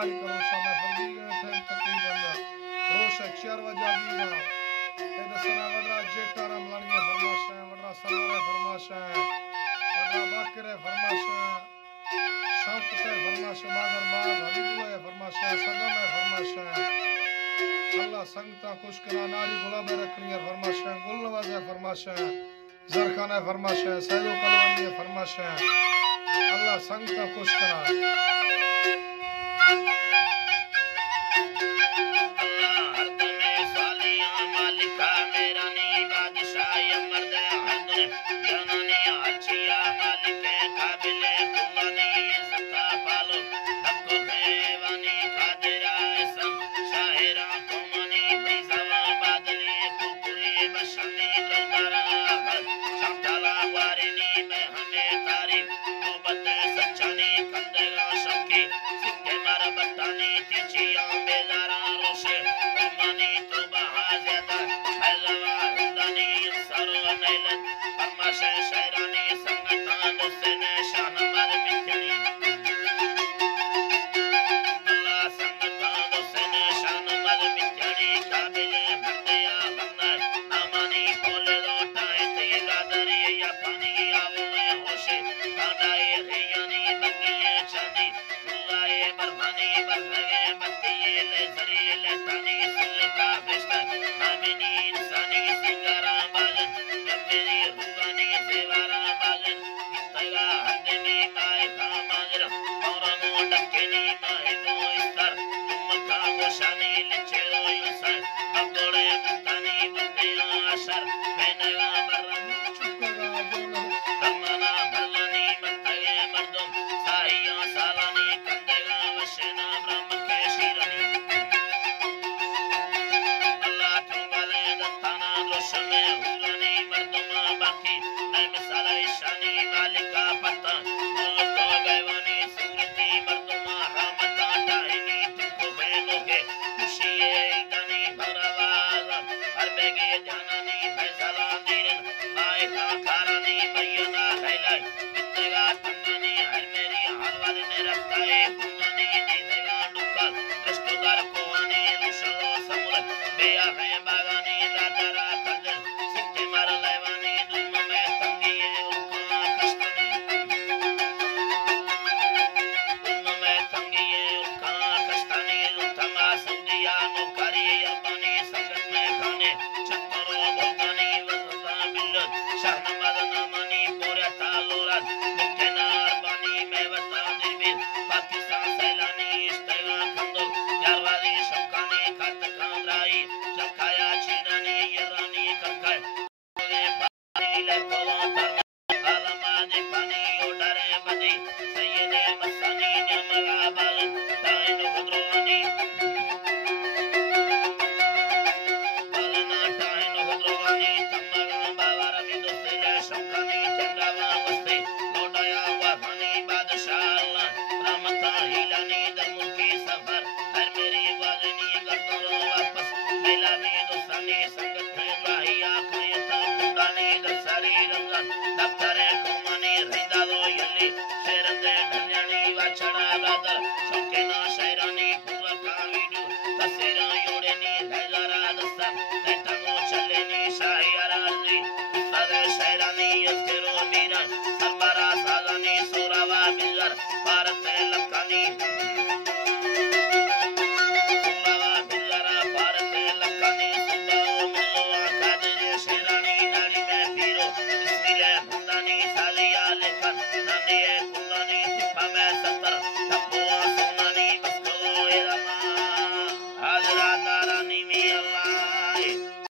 तैयारी करो समय फंदी गए थे तकरीबन रोश 4 बजे दीना ए दसना वडरा जेटारा मलानिए फरमाश है वडरा सलवार फरमाश है वडरा बाकरे फरमाश है शौक ते फरमाश बाजार बाग हबीबुल्लाह फरमाश है सदम है फरमाश है अल्लाह संगता खुश करा नारी गुलाब रखनी है फरमाश है गुल नवाज है फरमाश है जरखाना फरमाश है सैदो कलवानी है फरमाश है अल्लाह संगता खुश करा भारत लखानी